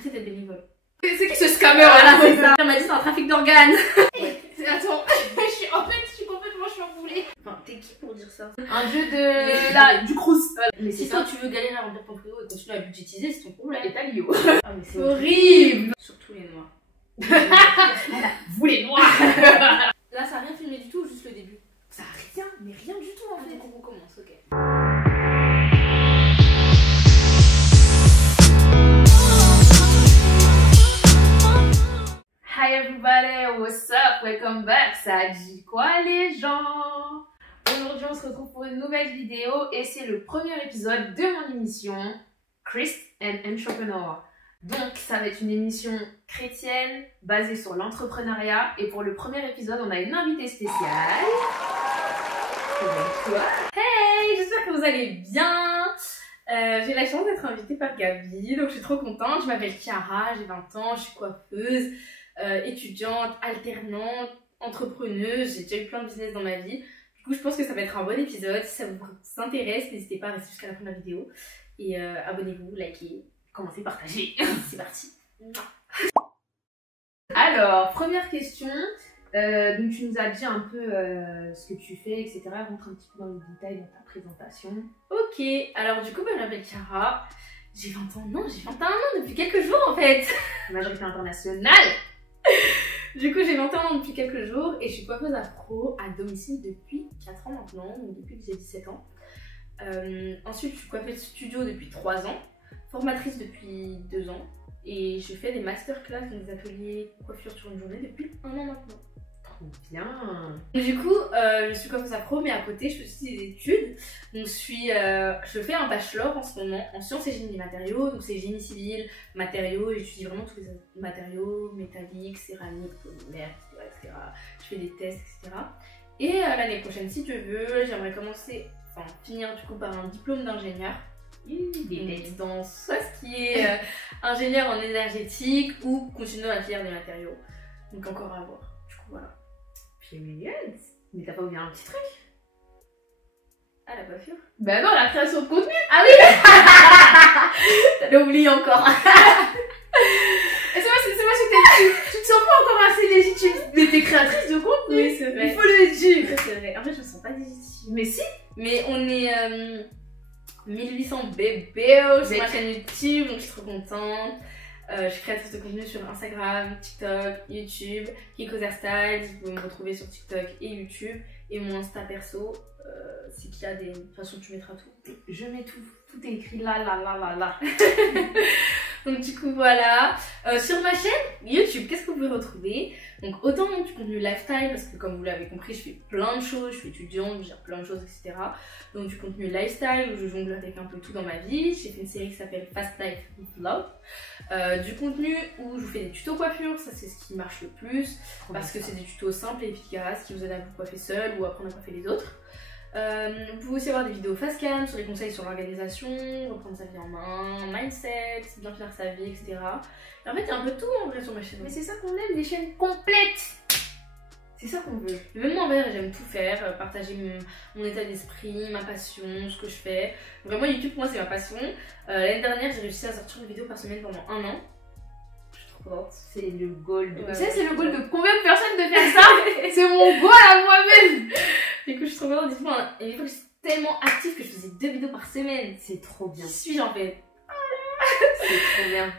arrêtez d'être bénévole. C'est qui ce scammer là? Elle m'a dit c'est un trafic d'organes. Ouais. Attends, je suis complètement chamboulée. Enfin, t'es qui pour dire ça? Un jeu de... Là, du crous. Mais si toi tu veux galérer à remplir ton frigo et continuer à budgétiser, c'est ton problème. Et t'as Lio. Ah mais c'est Horrible. Surtout les noirs. Vous les noirs. Là ça a rien filmé du tout, juste le début. Ça a rien, mais rien du tout en fait. Donc on recommence, ok. Hi everybody, what's up? Welcome back. Ça dit quoi les gens? Aujourd'hui on se retrouve pour une nouvelle vidéo et c'est le premier épisode de mon émission Christ and Entrepreneur. Donc ça va être une émission chrétienne basée sur l'entrepreneuriat et pour le premier épisode on a une invitée spéciale. Toi. Hey, j'espère que vous allez bien. J'ai la chance d'être invitée par Gabi, donc je suis trop contente. Je m'appelle Chiara, j'ai 20 ans, je suis coiffeuse, étudiante, alternante, entrepreneuse. J'ai déjà eu plein de business dans ma vie. Du coup, je pense que ça va être un bon épisode. Si ça vous intéresse, n'hésitez pas à rester jusqu'à la fin de la vidéo. Et abonnez-vous, likez, commentez, partagez. C'est parti. Alors, première question. Donc tu nous as dit un peu ce que tu fais, etc. Rentre un petit peu dans le détail dans ta présentation. Ok, alors du coup, je m'appelle Chiara. J'ai 20 ans, non, j'ai 21 ans depuis quelques jours en fait. Majorité internationale. Du coup, j'ai 21 ans depuis quelques jours et je suis coiffeuse afro à domicile depuis 4 ans maintenant, donc depuis que j'ai 17 ans. Ensuite, je suis coiffeuse studio depuis 3 ans, formatrice depuis 2 ans et je fais des masterclass, donc des ateliers coiffure sur une journée depuis 1 an maintenant. Trop bien. Du coup, je suis coiffeuse afro, mais à côté, je fais aussi des études. Donc, je fais un bachelor en ce moment en sciences et génie des matériaux. Donc, c'est génie civil, matériaux. J'étudie vraiment tous les matériaux, métalliques, céramiques, polymères, etc. Je fais des tests, etc. Et l'année prochaine, si Dieu veut, j'aimerais finir du coup par un diplôme d'ingénieur. Dans soit ce qui est ingénieur en énergétique ou continuer dans la filière des matériaux. Donc, encore à voir. Du coup, voilà. Mais t'as pas oublié un petit truc? Ah, la coiffure? Ben non, la création de contenu. Ah oui. T'avais oublié encore. Et c'est moi, tu te sens pas encore assez légitime. Mais t'es créatrice de contenu. Oui, c'est vrai. Il faut le dire. C'est vrai. En fait, je me sens pas légitime. Mais si. Mais on est 1800 bébés sur ma chaîne YouTube, donc je suis trop contente. Je suis créatrice de contenu sur Instagram, TikTok, YouTube, Kiko's Hairstyles. Vous pouvez me retrouver sur TikTok et YouTube. Et mon Insta perso, c'est qu'il y a des... De toute façon, tu mettras tout. Je mets tout. Tout est écrit là. Donc du coup voilà, sur ma chaîne YouTube, qu'est-ce que vous pouvez retrouver? Donc autant du contenu lifestyle, parce que comme vous l'avez compris, je fais plein de choses, je suis étudiante, je gère plein de choses, etc. Donc du contenu lifestyle, où je jongle avec un peu tout dans ma vie. J'ai fait une série qui s'appelle Fast Life with Love. Du contenu où je vous fais des tutos coiffure, ça c'est ce qui marche le plus, parce que c'est des tutos simples et efficaces qui vous aident à vous coiffer seul ou à apprendre à coiffer les autres. Vous pouvez aussi avoir des vidéos face cam sur les conseils sur l'organisation, reprendre sa vie en main, mindset, bien finir sa vie, etc. Et en fait, il y a un peu de tout en vrai sur ma chaîne. Mais c'est ça qu'on aime, des chaînes complètes. C'est ça qu'on veut. Même moi en vrai, j'aime tout faire, partager mon état d'esprit, ma passion, ce que je fais. Vraiment, YouTube pour moi, c'est ma passion. L'année dernière, j'ai réussi à sortir une vidéo par semaine pendant 1 an. Je suis trop contente. C'est le goal. Ouais, tu sais, c'est le goal de combien de personnes de faire ça? C'est mon goal à moi-même. Du coup, je suis trop contente. Dites-moi, une fois que je suis tellement active que je faisais 2 vidéos par semaine. C'est trop bien. Qui suis-je en fait? C'est trop bien.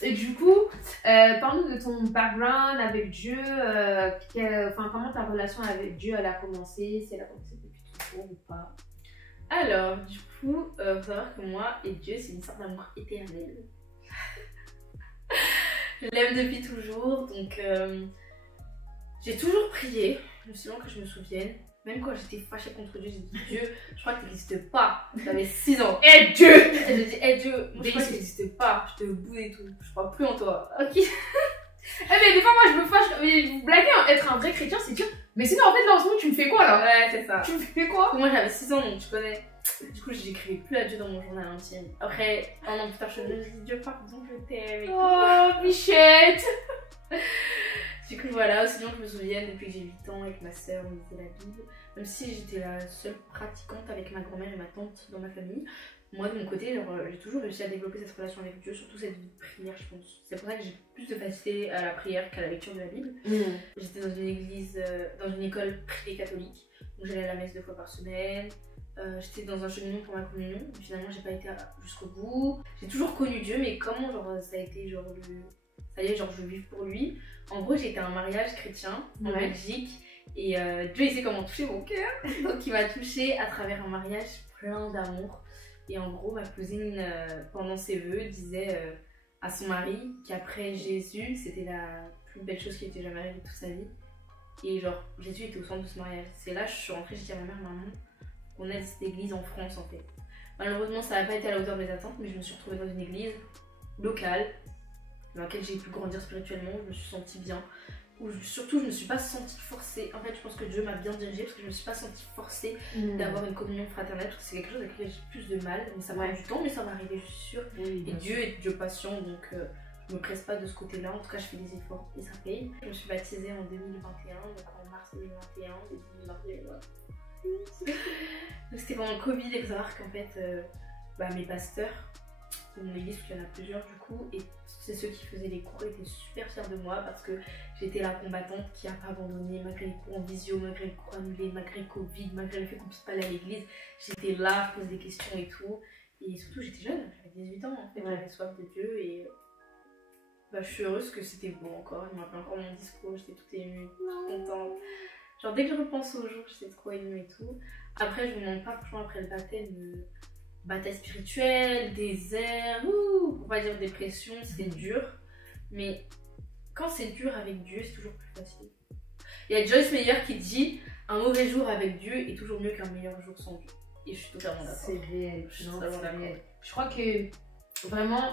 Et du coup, parle-nous de ton background avec Dieu. Comment ta relation avec Dieu elle a commencé? Si elle a commencé depuis toujours ou pas? Alors, du coup, faut savoir que moi et Dieu, c'est une sorte d'amour éternel. Je l'aime depuis toujours, donc j'ai toujours prié, aussi longtemps que je me souvienne. Même quand j'étais fâchée contre Dieu, j'ai dit Dieu, je crois qu'il n'existe pas. J'avais 6 ans. Eh Dieu! Et j'ai dit, eh Dieu, moi je crois qu'il n'existe pas. Je te boue et tout. Je crois plus en toi. Ok. Mais des fois, moi je me fâche. Mais vous blaguez, être un vrai chrétien, c'est dur. Mais sinon, en fait, là en ce moment, tu me fais quoi là? Ouais, c'est ça. Tu me fais quoi? Moi j'avais 6 ans, donc tu connais. Du coup, j'écrivais plus à Dieu dans mon journal intime. Après, 1 an plus tard, je me dis Dieu, pardon, je t'aime. Oh, Bichette! Du coup, voilà, aussi bien que je me souvienne, depuis que j'ai 8 ans, avec ma soeur, on lisait la Bible. Même si j'étais la seule pratiquante avec ma grand-mère et ma tante dans ma famille. moi de mon côté, genre, j'ai toujours réussi à développer cette relation avec Dieu, surtout cette vie de prière, je pense. C'est pour ça que j'ai plus de facilité à la prière qu'à la lecture de la Bible. J'étais dans une église, dans une école privée catholique, donc j'allais à la messe 2 fois par semaine. J'étais dans un cheminement pour ma communion, mais finalement j'ai pas été jusqu'au bout. J'ai toujours connu Dieu, mais comment genre ça a été genre ça y est, genre je vis pour lui. En gros, j'ai été à un mariage chrétien en Belgique et Dieu il sait comment toucher mon cœur. Donc il m'a touchée à travers un mariage plein d'amour. Et en gros, ma cousine pendant ses vœux disait à son mari qu'après Jésus, c'était la plus belle chose qui était jamais arrivée de toute sa vie. Et genre Jésus était au centre de ce mariage. C'est là je suis rentrée, j'ai dit à ma mère, maman, on a cette église en France en fait. Malheureusement, ça n'a pas été à la hauteur de mes attentes, mais je me suis retrouvée dans une église locale dans laquelle j'ai pu grandir spirituellement, je me suis sentie bien. Surtout, je me suis pas sentie forcée. En fait, je pense que Dieu m'a bien dirigée parce que je me suis pas sentie forcée d'avoir une communion fraternelle parce que c'est quelque chose avec lequel j'ai plus de mal. Mais ça prend du temps, mais ça va arriver, je suis sûre. Et Dieu est Dieu patient, donc je me presse pas de ce côté-là. En tout cas, je fais des efforts et ça paye. Je me suis baptisée en 2021, donc en mars 2021, et 2021, voilà. Donc c'était pendant le Covid et faut savoir qu'en fait mes pasteurs de mon église, parce qu'il y en a plusieurs du coup, et c'est ceux qui faisaient les cours étaient super fiers de moi parce que j'étais la combattante qui a pas abandonné malgré les cours en visio, malgré les cours annulés, malgré le Covid, malgré le fait qu'on puisse pas aller à l'église. J'étais là, je posais des questions et tout, et surtout j'étais jeune, j'avais 18 ans en fait, j'avais soif de Dieu et je suis heureuse que c'était beau encore. Il m'a fait encore mon discours, j'étais toute émue, toute contente. Genre dès que je repense au jour, j'étais trop émue et tout. Après, je me demande pas, franchement, après le baptême, bataille spirituelle, désert, on va dire dépression, c'était dur. Mais quand c'est dur avec Dieu, c'est toujours plus facile. Il y a Joyce Meyer qui dit un mauvais jour avec Dieu est toujours mieux qu'un meilleur jour sans Dieu. Et je suis totalement d'accord. C'est réel. Je suis totalement d'accord. Je crois que vraiment,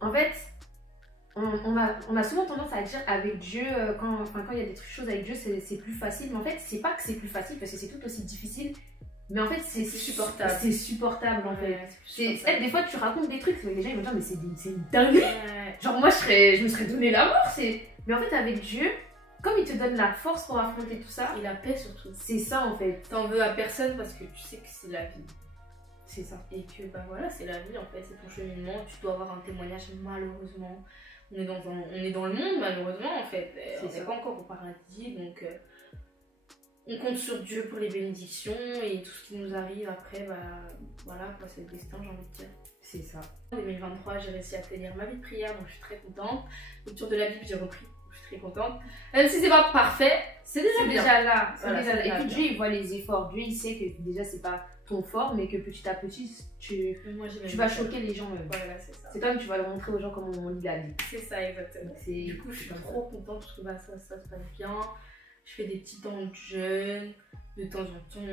en fait, on a souvent tendance à dire avec Dieu, quand il y a des choses avec Dieu, c'est plus facile. Mais en fait, c'est pas que c'est plus facile parce que c'est tout aussi difficile. Mais en fait, c'est supportable. C'est supportable en fait. Des fois, tu racontes des trucs, les gens ils vont dire, mais c'est une dinguerie. Genre, moi, je me serais donné la mort. Mais en fait, avec Dieu, comme il te donne la force pour affronter tout ça, et la paix surtout. C'est ça en fait. T'en veux à personne parce que tu sais que c'est la vie. C'est ça. Et que voilà, c'est la vie en fait, c'est ton cheminement. Tu dois avoir un témoignage, malheureusement. On est dans le monde, malheureusement en fait. On n'est pas encore au paradis, donc on compte sur Dieu pour les bénédictions et tout ce qui nous arrive après, voilà quoi, c'est le destin, j'ai envie de dire. C'est ça. En 2023, j'ai réussi à tenir ma vie de prière, donc je suis très contente. Lecture de la Bible, j'ai repris, donc je suis très contente. Même si c'est pas parfait, c'est déjà là. Voilà, et puis Dieu, il voit les efforts. Dieu, il sait que déjà, c'est pas ton fort, mais que petit à petit, tu vas choquer les gens. Voilà, c'est ça. C'est toi que tu vas le montrer aux gens comment on lit la Bible. C'est ça, exactement. Du coup, je suis trop contente parce que ça se passe bien. Je fais des petits temps de jeûne, de temps en temps.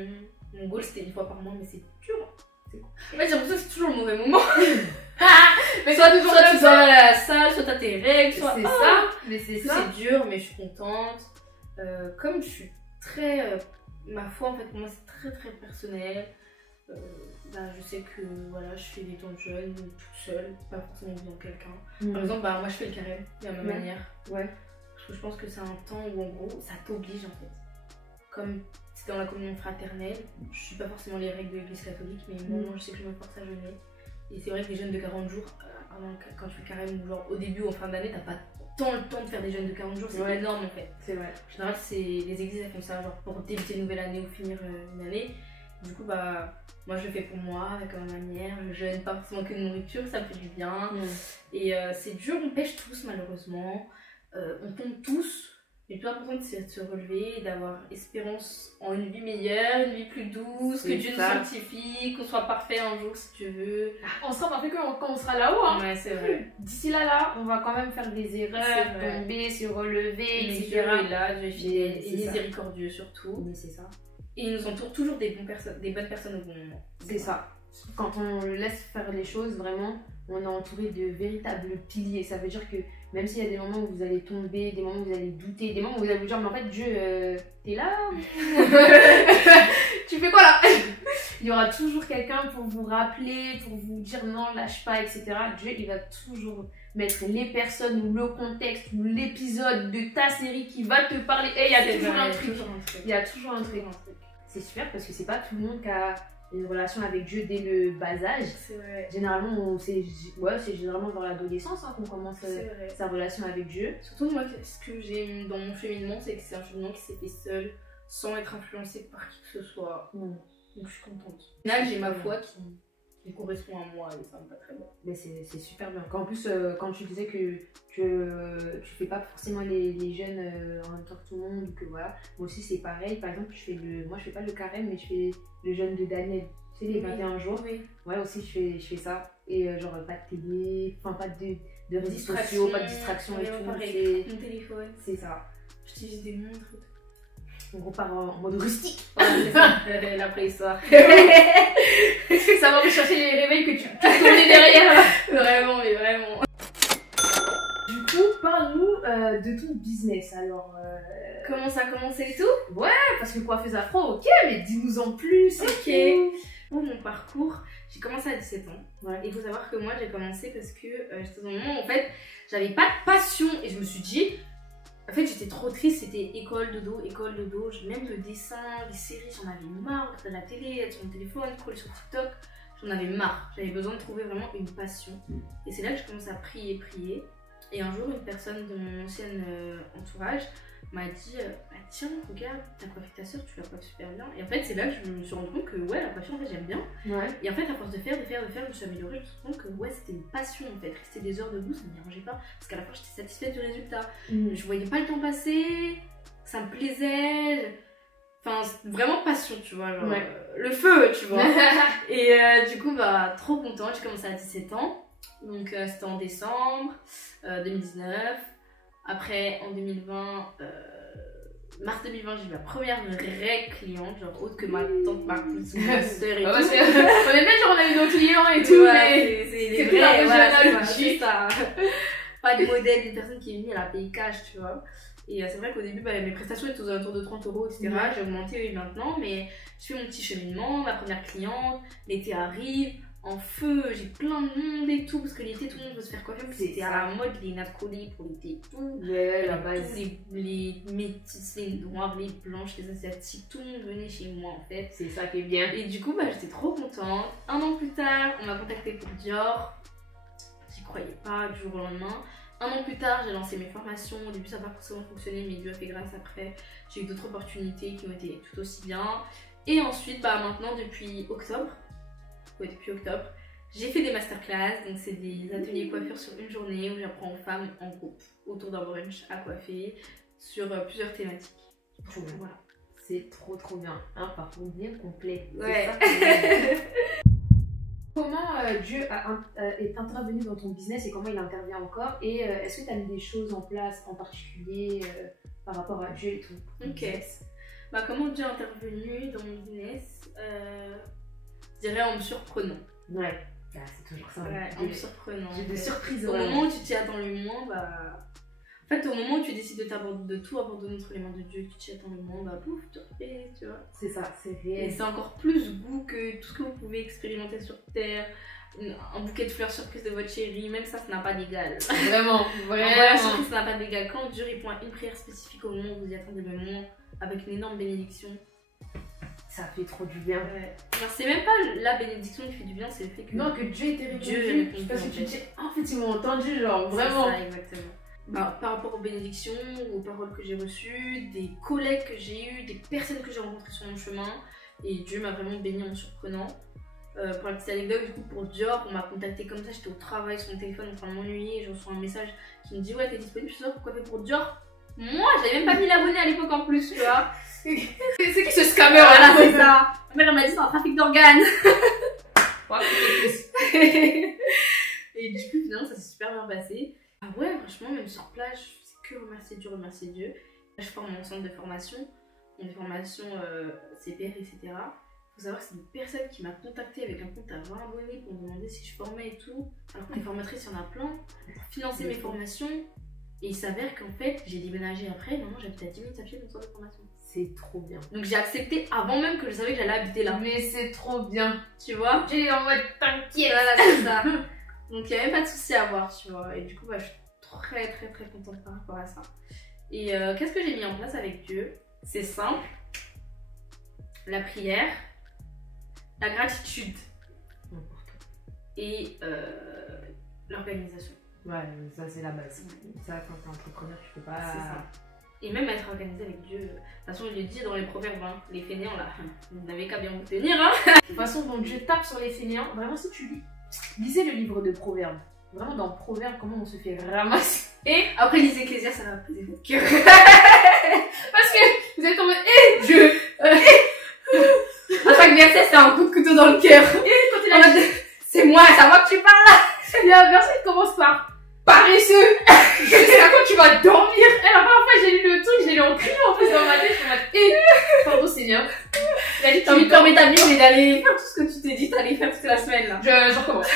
Mon goal, c'était 1 fois par mois, mais c'est dur. C'est cool. En fait, j'ai l'impression que c'est toujours le mauvais moment. Mais soit tu dois aller à la salle, soit t'as tes règles, soit... C'est ça, mais c'est ça. C'est dur, mais je suis contente. Comme je suis très... ma foi, en fait, pour moi, c'est très très personnel. Je sais que voilà, je fais des temps de jeûne toute seule, pas forcément devant quelqu'un. Par exemple, moi je fais le carême de la même manière. Parce que je pense que c'est un temps où en gros ça t'oblige en fait. Comme c'est dans la communion fraternelle, je suis pas forcément les règles de l'église catholique, mais moi je sais que je me force à jeûner. Et c'est vrai que les jeûnes de 40 jours, quand tu fais le carême, genre au début ou en fin d'année, t'as pas tant le temps de faire des jeûnes de 40 jours, c'est énorme en fait. C'est vrai. En général, les églises elles font ça genre pour débuter une nouvelle année ou finir une année. Du coup, moi je le fais pour moi, avec ma manière, je jeûne pas forcément que de nourriture, ça me fait du bien. Et c'est dur, on pêche tous malheureusement, on tombe tous, mais le plus important c'est de se relever et d'avoir espérance en une vie meilleure, une vie plus douce, que Dieu nous sanctifie, qu'on soit parfait un jour si tu veux. On sera parfait quand on sera là-haut, hein. Ouais, c'est vrai. D'ici là, on va quand même faire des erreurs, tomber, se relever, etc. Dieu est là, Dieu est fidèle et miséricordieux surtout. Mais c'est ça. Et il nous entoure toujours des bonnes personnes au bon moment. C'est ça. Quand on laisse faire les choses, vraiment, on est entouré de véritables piliers. Ça veut dire que même s'il y a des moments où vous allez tomber, des moments où vous allez douter, des moments où vous allez vous dire, mais en fait, Dieu, t'es là tu fais quoi là? Il y aura toujours quelqu'un pour vous rappeler, pour vous dire non, lâche pas, etc. Dieu, il va toujours mettre les personnes ou le contexte ou l'épisode de ta série qui va te parler. Et il y a toujours un truc. Il y a toujours un truc. C'est super parce que c'est pas tout le monde qui a une relation avec Dieu dès le bas âge. C'est vrai. Généralement, c'est généralement vers l'adolescence qu'on commence sa relation avec Dieu. Surtout moi, ce que j'aime dans mon cheminement, c'est que c'est un cheminement qui s'est fait seul, sans être influencé par qui que ce soit. Donc je suis contente. Au final, j'ai ma foi qui correspond à moi et ça me va très bien. Mais c'est super bien. En plus, quand tu disais que tu fais pas forcément les jeûnes en même temps que tout le monde, que voilà, moi aussi c'est pareil. Par exemple, moi je fais pas le carême, mais je fais le jeûne de Daniel. Tu sais, les 21 jours. Oui. Ouais, aussi je fais ça. Et genre pas de télé, enfin pas de réseaux sociaux, pas de distraction et tout. Pareil, mon téléphone. C'est ça. J'utilise des montres. On repart en mode rustique. Ouais, c'est ça, la préhistoire. Ça va rechercher les réveils que tu tournes derrière. Vraiment, mais vraiment. Du coup, parle-nous de ton business alors. Comment ça a commencé et tout? Ouais, parce que coiffeuse afro, ok, mais dis-nous en plus. Ok. Pour mon parcours, j'ai commencé à 17 ans. Ouais. Il faut savoir que moi, j'ai commencé parce que j'étais dans un moment où en fait, j'avais pas de passion et je me suis dit. En fait, j'étais trop triste, c'était école, dodo, même le dessin, les séries, j'en avais marre, de la télé, être sur mon téléphone, scroller sur TikTok, j'en avais marre. J'avais besoin de trouver vraiment une passion. Et c'est là que je commençais à prier. Et un jour, une personne de mon ancien entourage m'a dit bah, tiens, regarde, t'as coiffé ta soeur, tu la coiffes super bien. Et en fait, c'est là que je me suis rendu compte que ouais, la coiffure, en fait, j'aime bien. Ouais. Et en fait, à force de faire, je me suis améliorée. Je me suis rendu compte que ouais, c'était une passion en fait. Rester des heures debout, ça me dérangeait pas. Parce qu'à la fin, j'étais satisfaite du résultat. Je voyais pas le temps passer, ça me plaisait. Enfin, vraiment passion, tu vois. Genre, le feu, tu vois. Et du coup, bah, trop contente. J'ai commencé à 17 ans. Donc, c'était en décembre 2019. Après, en 2020, mars 2020, j'ai eu ma première vraie cliente, genre autre que ma tante, ma cousine, ma soeur et tout. Parce qu'on est bien genre on a eu nos clients et tout, mais c'est des vrais, voilà, c'est ça. Pas de modèle, une personne qui est venue, elle a payé cash, tu vois. Et c'est vrai qu'au début, bah, mes prestations étaient aux alentours de 30 €, etc. J'ai augmenté maintenant, mais je fais mon petit cheminement, ma première cliente, l'été arrive. En feu, j'ai plein de monde et tout, parce que l'été tout le monde veut se faire coiffer, c'était à la mode les nattes collées pour l'été et tout. Ouais, la base. Les métis, les noirs, les blanches, les asiatiques, tout le monde venait chez moi en fait. C'est ça qui est bien. Et du coup, bah, j'étais trop contente. Un an plus tard, on m'a contacté pour Dior. J'y croyais pas du jour au lendemain. Un an plus tard, j'ai lancé mes formations. Au début, ça n'a pas forcément fonctionné, mais Dieu a fait grâce après. J'ai eu d'autres opportunités qui ont été tout aussi bien. Et ensuite, bah, maintenant, depuis octobre, j'ai fait des masterclass, donc c'est des ateliers coiffure sur une journée où j'apprends aux femmes en groupe autour d'un brunch à coiffer sur plusieurs thématiques. Trop bien. Voilà. C'est trop bien, un parcours bien complet. Ouais. Comment Dieu est intervenu dans ton business et comment il intervient encore, et est-ce que tu as mis des choses en place en particulier par rapport à Dieu et tout? Ok. Bah, comment Dieu est intervenu dans mon business? Je dirais en me surprenant. Ouais, ah, c'est toujours ça. Ouais, en me surprenant. J'ai des surprises. Au moment où tu t'y attends le moins, bah. En fait, au moment où tu décides de tout abandonner entre les mains de Dieu, que tu t'y attends le moins, bah pouf, tu refais, tu vois. C'est ça, c'est réel. Et c'est encore plus goût que tout ce que vous pouvez expérimenter sur Terre. Un bouquet de fleurs surprise de votre chérie, même ça n'a pas d'égal. Vraiment, La surprise, ça n'a pas d'égal. Quand Dieu répond à une prière spécifique au moment où vous y attendez le moins, avec une énorme bénédiction, ça fait trop du bien. Ouais. Genre, c'est même pas la bénédiction qui fait du bien, c'est le fait que. Non, que Dieu était répondu. Parce que tu dis, en fait, ils m'ont entendu, genre vraiment. C'est ça, exactement. Bah, par rapport aux bénédictions, aux paroles que j'ai reçues, des collègues que j'ai eues, des personnes que j'ai rencontrées sur mon chemin, et Dieu m'a vraiment béni en me surprenant. Pour la petite anecdote, du coup, pour Dior, on m'a contacté comme ça, j'étais au travail sur mon téléphone en train de m'ennuyer, et je reçois un message qui me dit ouais, t'es disponible ce soir pour coiffer pour Dior? Moi, j'avais même pas mis l'abonné à l'époque en plus, tu vois. C'est qui ce scammer là? C'est ça. Ma mère m'a dit c'est un trafic d'organes. Et du coup, finalement, ça s'est super bien passé. Ah ouais, franchement, même sur place, je sais que remercier Dieu. Là, je forme mon centre de formation, des formations CPR, etc. Faut savoir que c'est une personne qui m'a contacté avec un compte à 20 abonnés pour me demander si je formais et tout. Alors que les formatrices, il y en a plein. Pour financer mes formations. Et il s'avère qu'en fait, j'ai déménagé après. Maintenant, j'habite à 10 minutes à pied de mon centre de formation. C'est trop bien. Donc j'ai accepté avant même que je savais que j'allais habiter là. Mais c'est trop bien. Tu vois? J'ai en mode t'inquiète. Voilà, c'est ça. Donc il n'y a même pas de souci à avoir, tu vois. Et du coup, bah, je suis très contente par rapport à ça. Et qu'est-ce que j'ai mis en place avec Dieu? C'est simple. La prière, la gratitude et l'organisation. Ouais, ça c'est la base. Ça, quand t'es entrepreneur, tu peux pas. C'est ça. Et même être organisé avec Dieu. De toute façon, il le dit dans les proverbes, hein, les fainéants là, vous n'avez qu'à bien vous tenir. Hein. De toute façon, donc Dieu tape sur les fainéants. Vraiment, si tu lisez le livre de Proverbes. Vraiment, dans Proverbes, comment on se fait ramasser. Et après, lisez Ecclésias, ça va peser votre cœur. Parce que vous êtes en mode, Dieu. À chaque verset, c'est un coup de couteau dans le cœur. Et quand il a dit, c'est moi, c'est à moi que tu parles là. il y a un verset qui commence par paresseux. Jusqu'à quand tu vas dormir. Et la première fois, j'ai lu le truc, je l'ai lu en criant en plus dans ma tête. Je suis en mode, pardon Seigneur. Il a dit, t'as envie de fermer ta Bible et d'aller faire tout ce que tu t'es dit, t'allais faire toute la semaine là. Je recommence.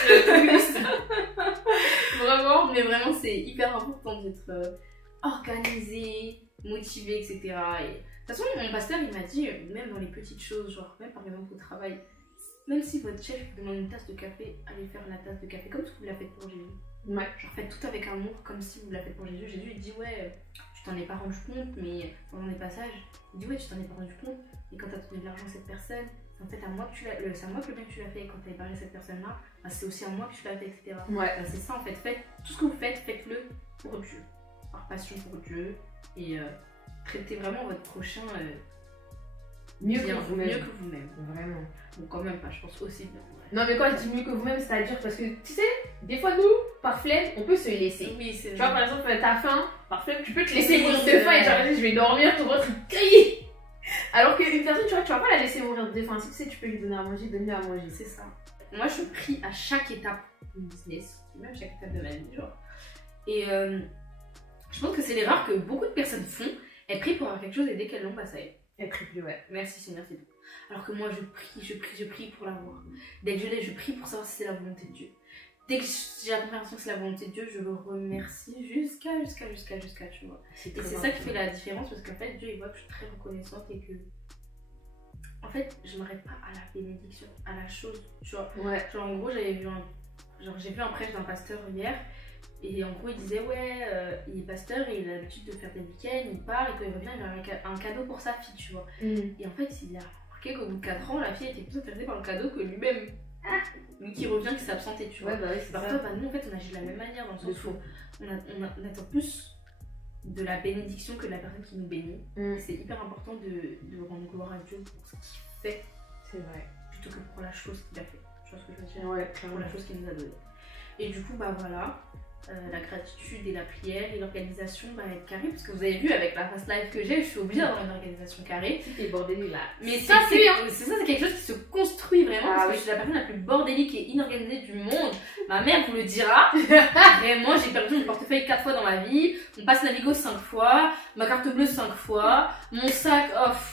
Vraiment. Mais vraiment, c'est hyper important d'être organisé, motivé, etc. Et de toute façon, mon pasteur, il m'a dit, même dans les petites choses, genre, même par exemple au travail, même si votre chef vous demande une tasse de café, allez faire la tasse de café comme si vous l'avez fait pour Jésus. Ouais. Genre, faites tout avec amour, comme si vous l'avez fait pour Jésus. Jésus, il dit, ouais, tu t'en es pas rendu compte, mais pendant les passages, il dit, ouais, tu t'en es pas rendu compte, et quand t'as donné de l'argent à cette personne, c'est en fait à moi que tu l'as, c'est à moi que le bien que tu l'as fait, et quand t'as épargné cette personne-là, bah, c'est aussi à moi que tu l'as fait, etc. Ouais. Bah, c'est ça en fait, faites tout ce que vous faites, faites-le pour Dieu, par passion pour Dieu, et traitez vraiment votre prochain Mieux bien, que vous-même. mieux que vous-même. Vraiment. Bon, quand même pas, je pense aussi bien. Ouais. Non, mais quand je dis mieux que vous-même, c'est-à-dire parce que tu sais, des fois nous, par flemme, on peut se laisser. Oui, c'est Tu vois, vrai. par exemple, t'as faim, par flemme, tu peux te laisser Oui, mourir de c'est faim et vrai. genre, je vais dormir, ton ventre il crie. Alors qu'une personne, tu vas pas la laisser mourir de faim. Si tu sais, tu peux lui donner à manger, donne-lui à manger. C'est ça. Moi, je prie à chaque étape du business, même chaque étape de ma vie, genre. Et je pense que c'est l'erreur que beaucoup de personnes font. Elles prient pour avoir quelque chose et dès qu'elles l'ont, bah ça y est. Elle prie plus, ouais. Merci Seigneur, c'est tout. Alors que moi, je prie pour l'avoir. Dès que je l'ai, je prie pour savoir si c'est la volonté de Dieu. Dès que j'ai la confirmation que c'est la volonté de Dieu, je le remercie jusqu'à, tu vois. Et c'est ça qui fait la différence parce qu'en fait, Dieu, il voit que je suis très reconnaissante et que... En fait, je m'arrête pas à la bénédiction, à la chose, tu vois. Ouais. Genre, en gros, j'ai vu un prêche d'un pasteur hier. Et en gros, il disait, ouais, il est pasteur et il a l'habitude de faire des week-ends, il part et quand il revient, il a un cadeau pour sa fille, tu vois. Et en fait, il a remarqué qu'au bout de 4 ans, la fille était plus intéressée par le cadeau que lui-même. Lui qui revient, qui s'est absenté, tu vois. Ouais, bah oui, c'est Parfois, ça. bah, nous, en fait, on agit de la même manière dans le De sens fou. où on attend plus de la bénédiction que de la personne qui nous bénit. C'est hyper important de rendre gloire à Dieu pour ce qu'il fait C'est vrai. plutôt que pour la chose qu'il a fait. Tu vois ce que je veux dire? Ouais, Pour clairement. la chose qu'il nous a donnée. Et du coup, bah voilà. La gratitude et la prière et l'organisation va être carrée parce que vous avez vu avec la fast life que j'ai, je suis obligée d'avoir une organisation carrée. Si t'es bordélique là. Mais ça, c'est quelque chose qui se construit vraiment parce que je suis la personne la plus bordélique et inorganisée du monde. Ma mère vous le dira. Vraiment, j'ai perdu mon portefeuille 4 fois dans ma vie, mon passe Navigo 5 fois, ma carte bleue 5 fois, mon sac,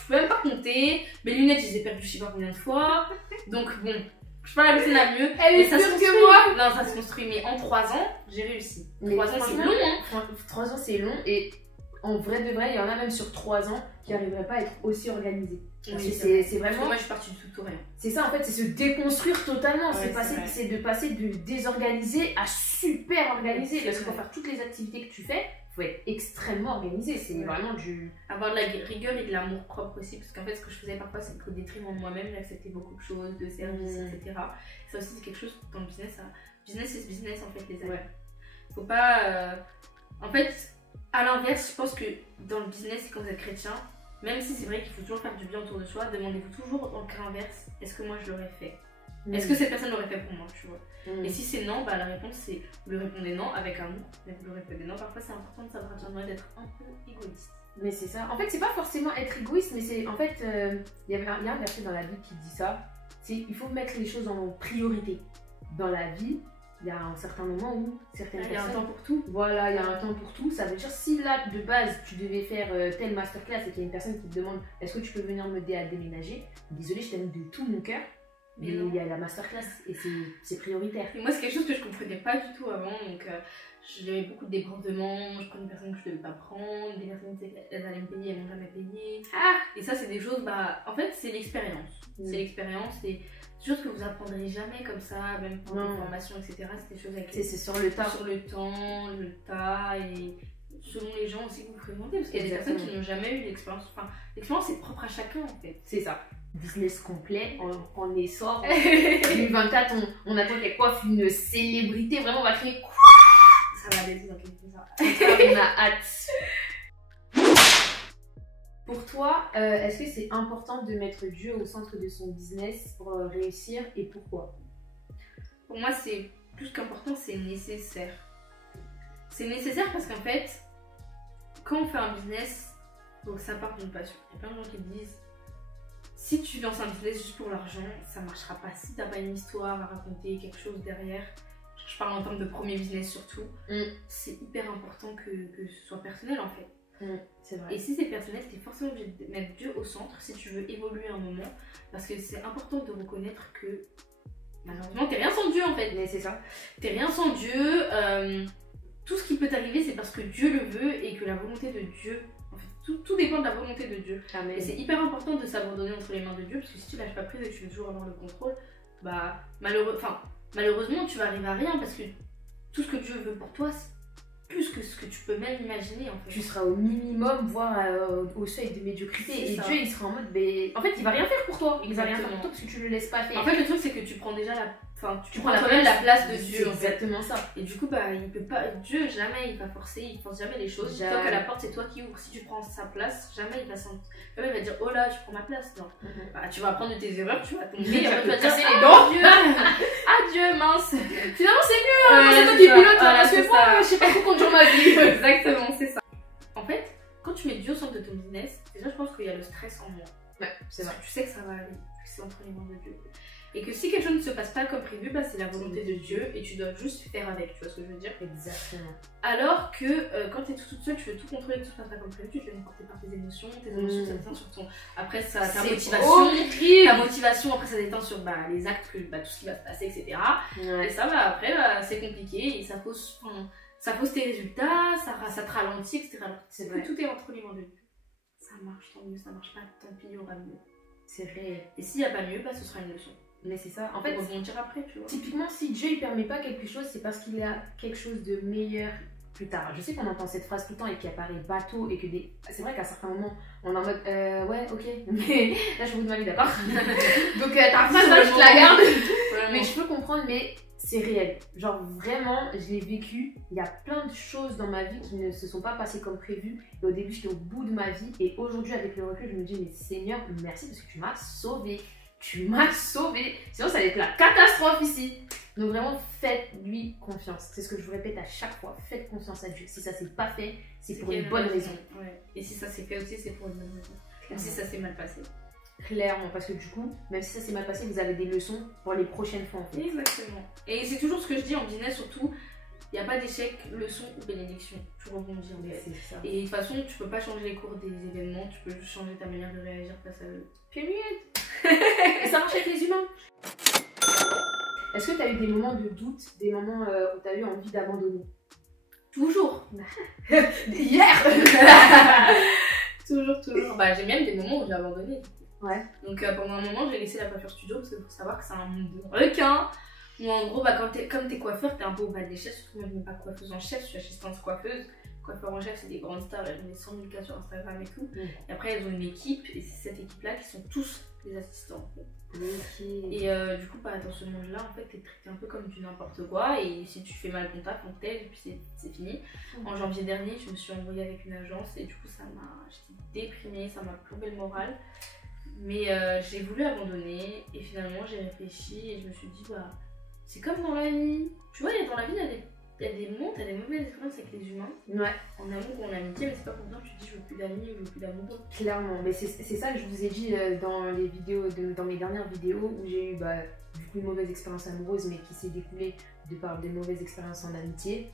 même pas compter, mes lunettes, je les ai perdues je sais pas combien de fois. Donc bon. Je suis pas la personne la mieux. Elle est mais ça se pire construit. que moi. Non, ça se construit. Mais en 3 ans, j'ai réussi. Mais 3 ans, c'est franchement, long, hein. 3 ans, c'est long et en vrai de vrai, il y en a même sur 3 ans qui n'arriveraient pas à être aussi organisés. Parce que c'est Parce que vraiment. moi, je suis partie du tout au rien. C'est ça en fait, c'est se déconstruire totalement. Ouais, c'est de passer de désorganisé à super organisé. C'est Parce que vrai. pour faire toutes les activités que tu fais, il faut être extrêmement organisé. C'est Ouais. vraiment du. Avoir de la rigueur et de l'amour propre aussi. Parce qu'en fait, ce que je faisais parfois, c'est qu'au détriment de moi-même, j'acceptais beaucoup de choses, de services, etc. Ça aussi, c'est quelque chose dans le business. Business is business, en fait, les amis. Ouais. Faut pas. En fait, à l'inverse, je pense que dans le business, quand vous êtes chrétien, même si c'est vrai qu'il faut toujours faire du bien autour de soi, demandez-vous toujours dans le cas inverse, est-ce que moi je l'aurais fait? Est-ce que cette personne l'aurait fait pour moi, tu vois? Et si c'est non, bah la réponse c'est vous lui répondez non avec amour, mais vous lui répondez non. Parfois c'est important de savoir dire d'être un peu égoïste. Mais c'est ça. En fait, c'est pas forcément être égoïste, mais c'est en fait, il y a un verset dans la Bible qui dit ça. C'est il faut mettre les choses en priorité. Dans la vie, il y a un certain moment où certaines Il y a un personnes. temps pour tout. Voilà, il y a un temps pour tout. Ça veut dire si là de base tu devais faire telle masterclass et qu'il y a une personne qui te demande est-ce que tu peux venir m'aider à déménager, désolé, je t'aime de tout mon cœur. Mais Mais non. il y a la masterclass et c'est prioritaire. Et moi c'est quelque chose que je comprenais pas du tout avant, donc j'avais beaucoup de débordements, je prenais des personnes que je devais pas prendre, des personnes qui elles allaient me payer, elles m'ont jamais payé. Et ça c'est des choses, bah en fait c'est l'expérience. C'est l'expérience et des choses que vous apprendrez jamais comme ça, même pendant des formations, etc. C'est des choses avec C'est sur le tas. sur le temps, le tas et selon les gens aussi que vous fréquentez, parce qu'il y a des Exactement. personnes qui n'ont jamais eu l'expérience. Enfin, l'expérience est propre à chacun en fait. C'est ça. business complet en essor. 2024, on attend qu'elle coiffe une célébrité. Vraiment, on va créer quoi? Ça va aller, t'inquiète pas. On a hâte. Pour toi, est-ce que c'est important de mettre Dieu au centre de son business pour réussir et pourquoi? Pour moi, c'est plus qu'important, c'est nécessaire. C'est nécessaire parce qu'en fait, quand on fait un business, donc ça part d'une passion. Il y a plein de gens qui disent, si tu lances un business juste pour l'argent, ça marchera pas. Si t'as pas une histoire à raconter, quelque chose derrière, je parle en termes de premier business surtout, c'est hyper important que ce soit personnel en fait. C'est vrai. Et si c'est personnel, t'es forcément obligé de mettre Dieu au centre si tu veux évoluer un moment, parce que c'est important de reconnaître que malheureusement t'es rien sans Dieu en fait. Mais c'est ça. T'es rien sans Dieu. Tout ce qui peut t'arriver, c'est parce que Dieu le veut et que la volonté de Dieu, en fait, tout dépend de la volonté de Dieu. Amen. Et c'est hyper important de s'abandonner entre les mains de Dieu, parce que si tu lâches pas prise et que tu veux toujours avoir le contrôle, bah malheureusement tu vas arriver à rien, parce que tout ce que Dieu veut pour toi, c'est plus que ce que tu peux même imaginer en fait. Tu seras au minimum, voire au seuil de médiocrité. C'est Et ça. Dieu, il sera en mode, en fait, il va rien faire pour toi. Il va rien faire Exactement. pour toi parce que tu le laisses pas faire. En fait, le truc, c'est que tu prends déjà tu prends la toi-même la place de C'est Dieu en fait. exactement ça. Et du coup, il peut pas. Dieu, jamais il va forcer, il force jamais les choses. Jamais. Tant qu'à la porte, c'est toi qui ouvres. Si tu prends sa place, jamais il va dire oh là, tu prends ma place. Non. Tu vas apprendre de tes erreurs, tu vas tomber. Tu vas après, te tu vas casser dire les ah, dents. Dieu Ah Dieu, mince. Finalement, c'est mieux, hein, Ouais, c'est toi c'est qui ça. pilote, Voilà, parce c'est que moi, ça. je sais pas trop conduire ma vie. Exactement, c'est ça. En fait, quand tu mets Dieu au centre de ton business, déjà, je pense qu'il y a le stress en moins. Ouais, c'est vrai. Tu sais que ça va aller, que c'est entre les mains de Dieu. Et que si quelque chose ne se passe pas comme prévu, c'est la volonté de Dieu et tu dois juste faire avec, tu vois ce que je veux dire? Exactement. Alors que quand t'es toute seule, tu veux tout contrôler, que tout se passe pas comme prévu, tu te laisses porter par tes émotions ça déteint sur ton. Après, ça, ta motivation, après, ça déteint sur les actes, tout ce qui va se passer, etc. Ouais. Et ça, après, c'est compliqué et ça fausse tes résultats, ça te ralentit, etc. Alors, C'est vrai. tout est entre les mains de Dieu. Ça marche, tant mieux, ça marche pas, tant pis, il y aura mieux. C'est vrai. Et s'il n'y a pas mieux, ce sera une leçon. Mais c'est ça. En En fait, fait, rebondir après, tu vois. typiquement, si Dieu il permet pas quelque chose, c'est parce qu'il a quelque chose de meilleur plus tard. Je sais qu'on entend cette phrase tout le temps et qui apparaît bateau et que c'est vrai qu'à certains moments, on est en mode ouais, ok, mais là je vous de ma vie, d'accord? Donc ta phrase là, je te la garde. Mais je peux comprendre, mais c'est réel. Genre vraiment, je l'ai vécu. Il y a plein de choses dans ma vie qui ne se sont pas passées comme prévu. Et au début, j'étais au bout de ma vie. Et aujourd'hui, avec le recul, je me dis, mais Seigneur, merci parce que tu m'as sauvée. Tu m'as sauvée. Sinon, ça allait être la catastrophe ici. Donc vraiment, faites-lui confiance. C'est ce que je vous répète à chaque fois. Faites confiance à Dieu. Si ça s'est pas fait, c'est pour une bonne raison. Ouais. Et si ça s'est fait aussi, c'est pour une bonne raison. Même si ça s'est mal passé. Clairement, parce que du coup, même si ça s'est mal passé, vous avez des leçons pour les prochaines fois en fait. Exactement. Et c'est toujours ce que je dis en business, surtout, il n'y a pas d'échec, leçon ou bénédiction. Tu rebondis en fait. C'est ça. Et de toute façon, tu peux pas changer les cours des événements, tu peux juste changer ta manière de réagir face à eux. Et ça marche avec les humains. Est-ce que tu as eu des moments de doute, des moments où tu as eu envie d'abandonner? Toujours. Hier. Toujours. J'ai même des moments où j'ai abandonné. Ouais. Donc pendant un moment, j'ai laissé la coiffure studio parce qu'il faut savoir que c'est un monde de requins. Où en gros, comme t'es coiffeur, t'es un peu au bas de l'échelle. Surtout moi, je n'ai pas coiffeuse en chef, je suis assistante coiffeuse. Coiffeur en chef, c'est des grandes stars, elles ont des 100 000 cas sur Instagram et tout. Et après, elles ont une équipe, et c'est cette équipe-là qui sont tous des assistants. Et du coup, dans ce monde-là, en fait, t'es traité un peu comme du n'importe quoi. Et si tu fais mal ton taf, on t'aide, et puis c'est fini. En janvier dernier, je me suis envoyée avec une agence, et du coup, j'étais déprimée, ça m'a plombé le moral. Mais j'ai voulu abandonner, et finalement, j'ai réfléchi, et je me suis dit, c'est comme dans la vie. Tu vois, dans la vie, il y a des moments, t'as des mauvaises expériences avec les humains. Ouais. En amour ou en amitié, mais c'est pas pour autant que tu te dis je veux plus d'amis ou je veux plus d'amour. Clairement, mais c'est ça que je vous ai dit dans les vidéos, dans mes dernières vidéos où j'ai eu du coup une mauvaise expérience amoureuse, mais qui s'est découlée de par de mauvaises expériences en amitié.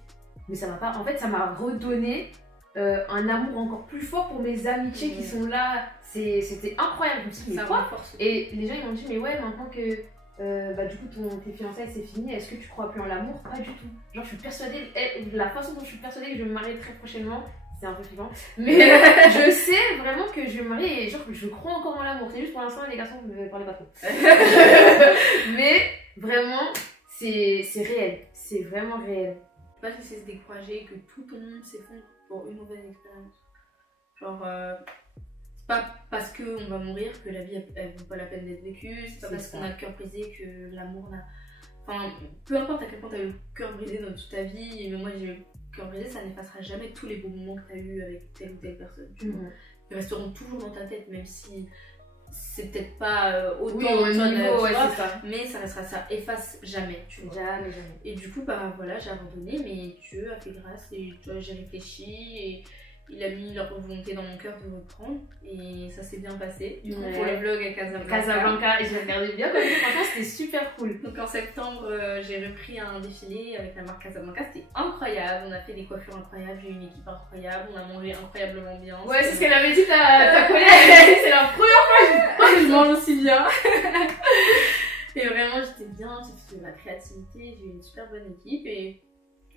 Mais ça m'a pas, en fait, ça m'a redonné un amour encore plus fort pour mes amitiés qui sont là. C'était incroyable. Je me suis dit, mais quoi? Et les gens ils m'ont dit, mais ouais, maintenant que du coup tes fiançailles c'est fini, est-ce que tu crois plus en l'amour? Pas du tout. Genre je suis persuadée, la façon dont je suis persuadée que je vais me marier très prochainement, c'est un peu flippant, mais je sais vraiment que je vais me marier et genre je crois encore en l'amour. C'est juste pour l'instant les garçons ne parlez pas trop. Mais vraiment c'est réel, c'est vraiment réel. Faut pas laisser se décourager que tout ton monde s'effondre pour une mauvaise expérience. Genre pas parce qu'on va mourir que la vie elle vaut pas la peine d'être vécue, c'est pas parce qu'on a le cœur brisé que l'amour n'a. Enfin, peu importe à quel point t'as eu le cœur brisé dans toute ta vie, mais moi j'ai eu le cœur brisé, ça n'effacera jamais tous les beaux moments que t'as eu avec telle ou telle personne. Tu vois. Ils resteront toujours dans ta tête, même si c'est peut-être pas autant au niveau, ouais, c'est ça. mais ça restera, ça efface jamais, tu vois. Jamais. Et du coup, bah voilà, j'ai abandonné, mais Dieu a fait grâce et tu vois, j'ai réfléchi et il a mis leur volonté dans mon cœur de reprendre et ça s'est bien passé. Du coup, pour le vlog à Casablanca, et j'ai regardé bien comme franchement, c'était super cool. Donc en septembre, j'ai repris un défilé avec la marque Casablanca, c'était incroyable. On a fait des coiffures incroyables, j'ai eu une équipe incroyable, on a mangé incroyablement bien. Ouais, c'est ce qu'elle avait dit ta collègue, c'est la première fois que je mange aussi bien. Et vraiment, j'étais bien, j'ai fait de la créativité, j'ai eu une super bonne équipe et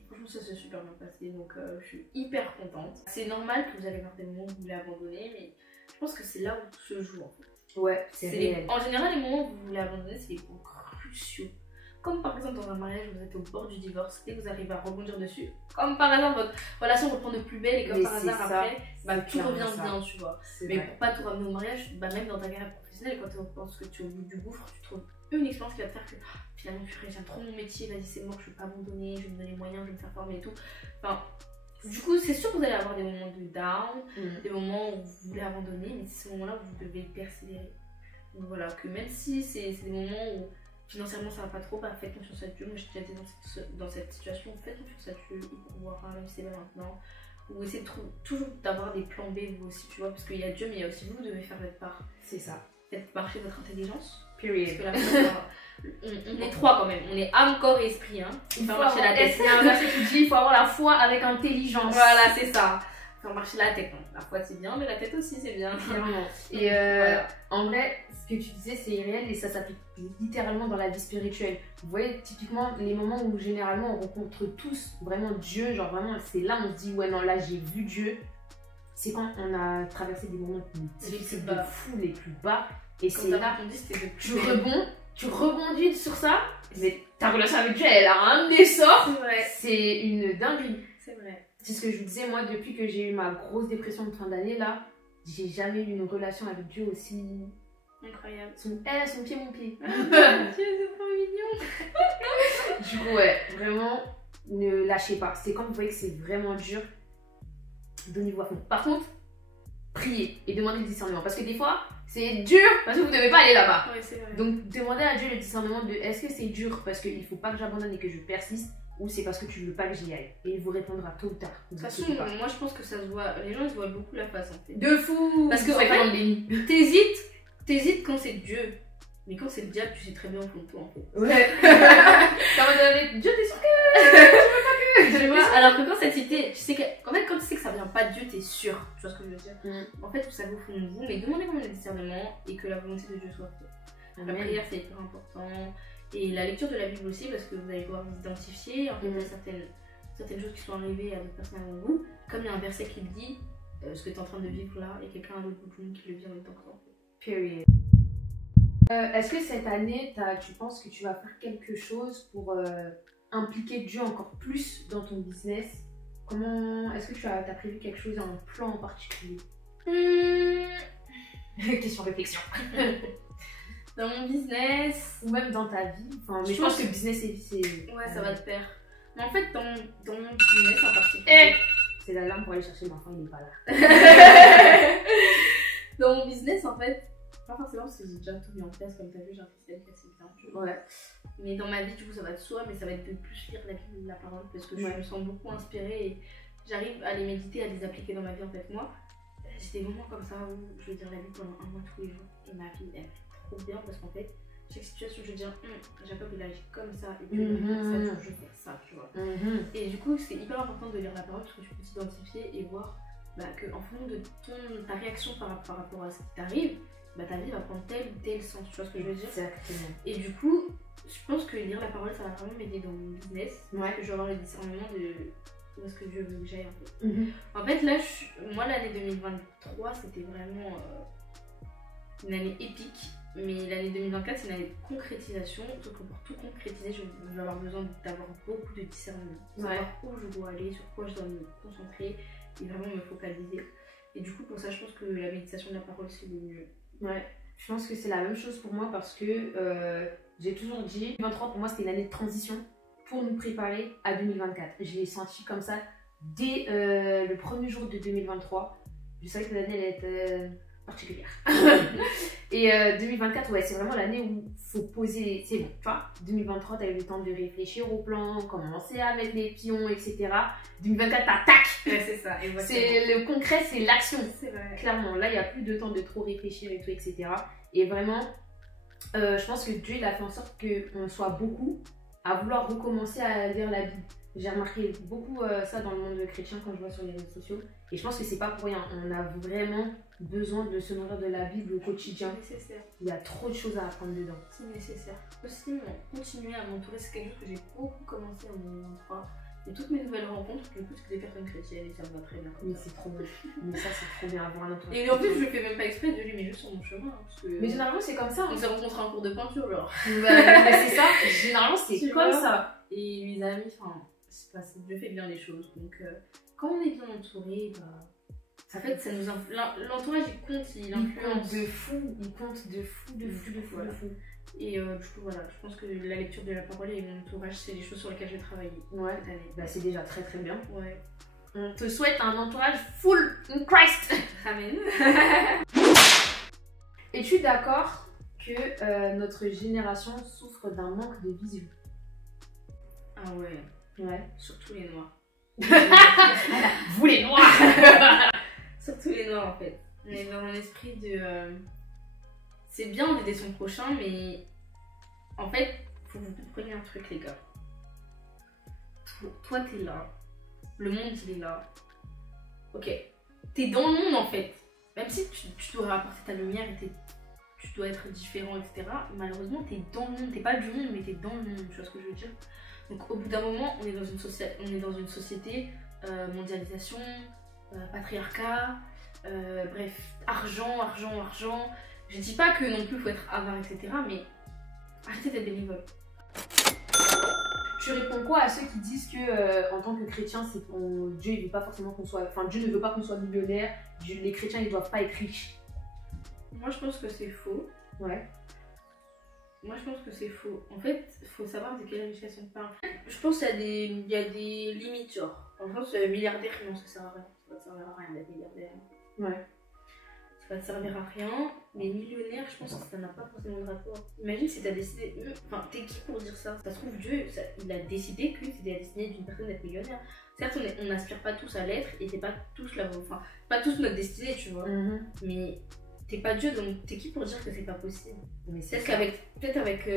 franchement, ça s'est super bien passé, donc je suis hyper contente. C'est normal que vous allez voir des moments où vous voulez abandonner, mais je pense que c'est là où tout se joue en fait. Ouais, c'est réel. En général, les moments où vous voulez abandonner, c'est les moments cruciaux. Comme par exemple dans un mariage, vous êtes au bord du divorce, dès que vous arrivez à rebondir dessus, comme par hasard, votre relation reprend de plus belle et comme par hasard après, bah, tout revient bien, tu vois. Mais pour pas tout ramener au mariage, bah, même dans ta carrière professionnelle, quand tu penses que tu es au bout du gouffre, tu trouves une expérience qui va te faire que finalement purée, j'aime trop mon métier, vas-y c'est mort, je vais pas abandonner, je vais me donner les moyens, je vais me faire former et tout. Enfin, du coup, c'est sûr que vous allez avoir des moments de down, des moments où vous voulez abandonner, mais c'est ces moments-là où vous devez persévérer. Donc voilà, que même si c'est des moments où financièrement ça va pas trop, bah faites confiance à Dieu. Moi j'ai déjà été dans cette situation, faites confiance à Dieu, il pourvoira, même si c'est là maintenant. Ou essayez toujours d'avoir des plans B vous aussi, tu vois, parce qu'il y a Dieu, mais il y a aussi vous devez faire votre part. C'est ça. Faites marcher votre intelligence. Period. Parce que là, on est trois quand même, on est âme, corps et esprit. Hein. Il faut marcher la tête. Il y a un verset qui dit il faut avoir la foi avec intelligence. Voilà, c'est ça. Faire marcher la tête. La foi c'est bien, mais la tête aussi c'est bien. Clairement. Et voilà. En vrai, ce que tu disais c'est réel et ça s'applique littéralement dans la vie spirituelle. Vous voyez, typiquement, les moments où généralement on rencontre tous vraiment Dieu, genre vraiment, c'est là on se dit ouais, non, là j'ai vu Dieu. C'est quand on a traversé des moments difficiles de fou, les plus bas. Et c'est là tu rebondis sur ça, mais ta relation avec Dieu, elle a un essor. C'est une dinguerie. C'est vrai. C'est ce que je vous disais, moi, depuis que j'ai eu ma grosse dépression de fin d'année, là, j'ai jamais eu une relation avec Dieu aussi... Incroyable. Son pied, mon pied. Dieu, c'est trop mignon. Du coup, ouais, vraiment, ne lâchez pas. C'est quand vous voyez que c'est vraiment dur, donnez-vous à fond. Par contre, priez et demandez le discernement. Parce que des fois, c'est dur parce que vous ne devez pas aller là-bas. Ouais, c'est vrai. Donc, demandez à Dieu le discernement de est-ce que c'est dur parce qu'il ne faut pas que j'abandonne et que je persiste ou c'est parce que tu ne veux pas que j'y aille. Et il vous répondra tôt ou tard. De toute façon, moi je pense que ça se voit. Les gens ils se voient beaucoup la face en fait. De fou. Parce que en fait, t'hésites quand c'est Dieu. Mais quand c'est le diable, tu sais très bien au fond de toi en fait. Ouais. Ça va donner Dieu, t'es sûr que tu vois, alors que quand cette cité, tu sais que en fait, quand tu sais que ça vient pas de Dieu, t'es sûr. Tu vois ce que je veux dire? En fait, vous savez au fond de vous, mais demandez quand même le discernement et que la volonté de Dieu soit faite. La prière, c'est hyper important. Et la lecture de la Bible aussi, parce que vous allez pouvoir vous identifier en fait à certaines choses qui sont arrivées à d'autres personnes avant vous. Comme il y a un verset qui dit ce que tu es en train de vivre là, et quelqu'un à l'autre bout du monde qui le vit en même temps que toi. Period. Est-ce que cette année, tu penses que tu vas faire quelque chose pour impliquer Dieu encore plus dans ton business? Est-ce que tu as prévu quelque chose, un plan en particulier? Question réflexion. Dans mon business ou même dans ta vie, enfin, mais je pense que business et vie c'est... Ouais, ça va te faire. Mais en fait, dans mon business en particulier... C'est l'alarme pour aller chercher ma enfant, il n'est pas là. Dans mon business en fait, pas forcément parce que j'ai déjà tout mis en place, comme tu as vu, j'ai un système qui est assez bien. Ouais. Mais dans ma vie, du coup, ça va de soi, mais ça va être de plus lire la Bible, la parole, parce que je me sens beaucoup inspirée et j'arrive à les méditer, à les appliquer dans ma vie en fait. Moi, j'ai des moments comme ça où je vais dire la Bible pendant un mois tous les jours et ma vie, elle trop bien parce qu'en fait, chaque situation, je vais dire, Jacob il agit comme ça, et puis je vais faire ça, tu vois. Et du coup, c'est hyper important de lire la parole parce que tu peux t'identifier et voir qu'en fonction de ta réaction par rapport à ce qui t'arrive, ta vie va prendre tel ou tel sens, tu vois ce que je veux dire? Exactement. Et du coup, je pense que lire la parole, ça va vraiment m'aider dans mon business, parce que je vais avoir le discernement de où est-ce que Dieu veut que j'aille en fait. En fait, là, moi, l'année 2023, c'était vraiment une année épique. Mais l'année 2024, c'est une année de concrétisation. Sauf que pour tout concrétiser, je vais avoir besoin d'avoir beaucoup de discernement. Savoir où je dois aller, sur quoi je dois me concentrer et vraiment me focaliser. Et du coup, pour ça, je pense que la méditation de la parole, c'est le mieux. Ouais, je pense que c'est la même chose pour moi parce que j'ai toujours dit, 2023 pour moi c'était une année de transition pour nous préparer à 2024. Je l'ai senti comme ça dès le premier jour de 2023. Je savais que l'année elle était particulière. Et 2024, ouais, c'est vraiment l'année où il faut poser, c'est bon, tu vois. 2023, tu as eu le temps de réfléchir au plan, commencer à mettre les pions, etc. 2024, t'attaques. Ouais, c'est ça, exactement. C'est le concret, c'est l'action. C'est vrai. Clairement, là, il n'y a plus de temps de trop réfléchir et tout, etc. Et vraiment, je pense que Dieu, il a fait en sorte qu'on soit beaucoup à vouloir recommencer à lire la Bible. J'ai remarqué beaucoup ça dans le monde chrétien quand je vois sur les réseaux sociaux. Et je pense que c'est pas pour rien. On a vraiment besoin de se nourrir de la Bible au quotidien. C'est nécessaire. Il y a trop de choses à apprendre dedans. C'est nécessaire. Aussi, continuer à m'entourer, c'est quelque chose que j'ai beaucoup commencé en 2023. Et toutes mes nouvelles rencontres, du coup, c'est des personnes chrétiennes et ça me va très bien. Mais c'est trop bien. Mais ça, c'est trop bien avoir un entourage. Et en plus, je le fais même pas exprès de lui, mais juste sur mon chemin. Parce que... Mais généralement, c'est comme ça. On s'est rencontrés en cours de peinture, genre. Mais c'est ça. Généralement, c'est Tu comme vois. ça. Et mes amis, enfin, Dieu fait bien les choses. Donc, quand on est bien entouré, bah. En fait, ça nous l'entourage il compte, il influence de fou, il compte de fou. Voilà. Et du coup voilà, je pense que la lecture de la parole et mon entourage c'est des choses sur lesquelles je vais travailler cette année. Bah c'est déjà très très bien. Ouais. On te souhaite un entourage full in Christ. Amen. Es-tu d'accord que notre génération souffre d'un manque de vision? Ah ouais. Ouais. Surtout les noirs. Vous les noirs. Surtout les noirs en fait. On est dans un esprit de... C'est bien d'aider son prochain, mais en fait, faut que vous compreniez un truc les gars. Toi t'es là. Le monde il est là. Ok. T'es dans le monde en fait. Même si tu dois apporter ta lumière et tu dois être différent, etc. Malheureusement t'es dans le monde. T'es pas du monde, mais t'es dans le monde. Tu vois ce que je veux dire? Donc au bout d'un moment, on est dans une société, mondialisation, patriarcat, bref, argent. Je dis pas que non plus il faut être avare, etc. Mais arrêtez d'être bénévole. Tu réponds quoi à ceux qui disent que en tant que chrétien, Dieu il veut pas forcément qu'on soit, enfin Dieu ne veut pas qu'on soit millionnaire, les chrétiens ils doivent pas être riches? Moi je pense que c'est faux. Ouais. Moi je pense que c'est faux. En fait, il faut savoir de quelle richesse on parle. Je pense qu'il y a des limites, genre. En France, milliardaire, non, ça sert à rien. Ça va te servir à rien d'être milliardaire. Ouais. Ça va te servir à rien. Mais millionnaire, je pense que ça n'a pas forcément de rapport. Imagine si t'as décidé. Enfin, t'es qui pour dire ça? Ça se trouve, Dieu, il a décidé que c'était la destinée d'une personne d'être millionnaire. Certes, on n'aspire pas tous à l'être et c'est pas tous enfin, pas tous notre destinée, tu vois. Mais t'es pas Dieu, donc t'es qui pour dire que c'est pas possible? Mais peut-être avec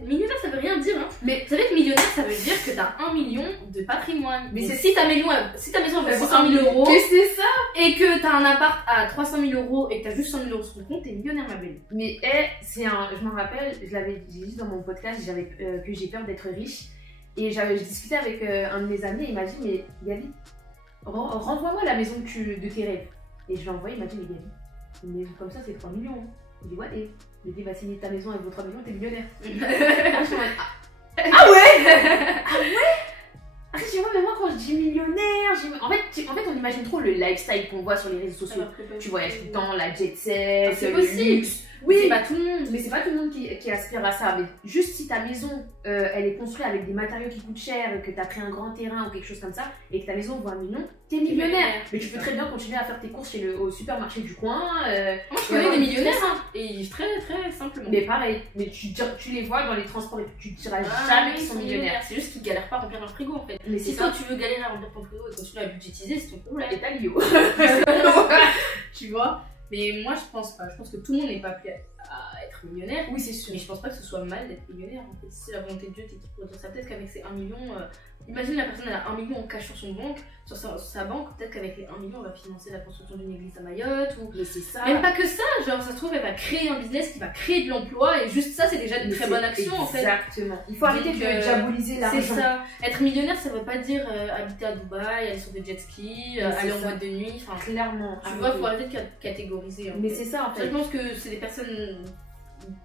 millionnaire ça veut rien dire hein. Mais vous savez que millionnaire ça veut dire que t'as 1 million de patrimoine. Mais c'est si ta maison elle vaut 100 000 euros. Mais c'est ça. Et que t'as un appart à 300 000 euros et que t'as juste 100 000 euros sur ton compte, t'es millionnaire ma belle. Mais je me rappelle, j'ai dit dans mon podcast que j'ai peur d'être riche. Et je discutais avec un de mes amis et il m'a dit mais Gabi, renvoie-moi la maison de tes rêves. Et je l'ai envoyé, il m'a dit mais Gabi, une maison comme ça c'est 3 millions. Hein. Il dit ouais, et il me dit va signer ta maison avec vos 3 millions, t'es millionnaire. Ah ouais. Après, tu vois, mais moi quand je dis millionnaire, en fait on imagine trop le lifestyle qu'on voit sur les réseaux sociaux. Tu voyages tout le temps, la jet set, c'est le possible. luxe. Oui, c'est pas tout le monde. Mais c'est pas tout le monde qui aspire à ça. Mais juste si ta maison, elle est construite avec des matériaux qui coûtent cher, que t'as pris un grand terrain ou quelque chose comme ça, et que ta maison vaut 1 million, t'es millionnaire. Mais tu peux très bien continuer à faire tes courses au supermarché du coin. Moi je connais des millionnaires hein, et ils vivent très très simplement. Mais pareil, mais tu les vois dans les transports et tu te diras jamais qu'ils sont millionnaires. C'est juste qu'ils galèrent pas à remplir leur frigo en fait. Mais si toi tu veux galérer à remplir ton frigo et continuer à budgétiser, c'est ton problème. Et t'as l'IO. Tu vois. Mais moi je pense pas. Je pense que tout le monde n'est pas appelé à être millionnaire. Oui, c'est sûr. Mais je pense pas que ce soit mal d'être millionnaire en fait. Si c'est la volonté de Dieu, t'es qui pour dire ça? Peut-être qu'avec ces 1 million, imagine la personne elle a 1 million en cash sur son banque, sur sa banque, peut-être qu'avec les 1 million on va financer la construction d'une église à Mayotte ou. Mais c'est ça. Même pas que ça, genre ça se trouve elle va créer un business qui va créer de l'emploi et juste ça c'est déjà une très bonne action en fait. Exactement. Il faut arrêter de diaboliser l'argent. C'est ça. Être millionnaire ça veut pas dire habiter à Dubaï, aller sur des jet skis, aller en boîte de nuit. Enfin, clairement. Tu vois, faut arrêter de catégoriser. Mais c'est ça en fait. Je pense que c'est des personnes